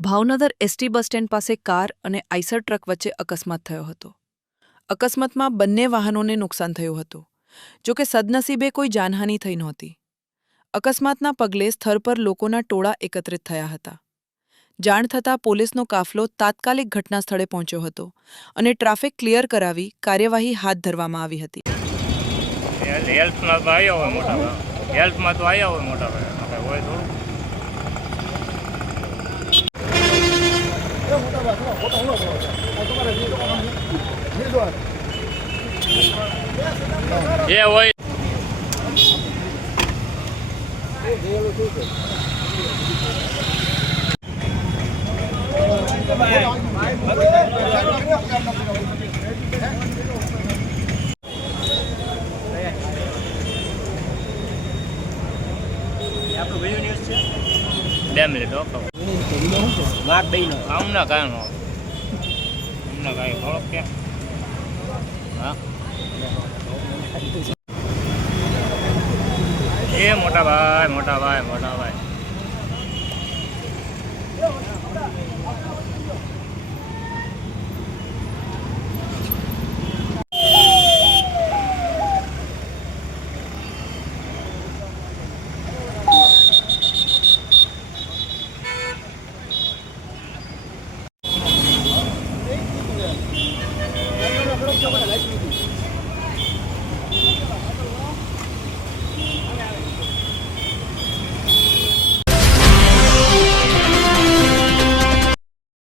Bhavnagar ST bus stand પાસે car અને Eicher truck વચ્ચે અકસ્માત થયો હતો. અકસ્માતમાં બંને વાહનોને નુકસાન થયું હતું. જોકે સદનસીબે કોઈ જાનહાનિ થઈ નહોતી. અકસ્માતના પગલે સ્થળ પર લોકોના ટોળા એકત્રિત થયા હતા. જાણ થતાં પોલીસનો કાફલો તાત્કાલિક ઘટના સ્થળે પહોંચ્યો હતો અને ટ્રાફિક ક્લિયર કરાવી કાર્યવાહી હાથ ધરવામાં આવી હતી. હેલ્થમાં તો આવ્યા હોય મોટા ભાઈ, હેલ્થમાં તો આવ્યા હોય મોટા ભાઈ, હોય થોડું. જે હોય આપણું વિડિયો ન્યૂઝ છે 2 મિનિટ ઓકે માર્ક દઈનો આમના કારણો આમના કાંઈ થોડોક કે હા એ મોટા ભાઈ મોટા ભાઈ મોટા ભાઈ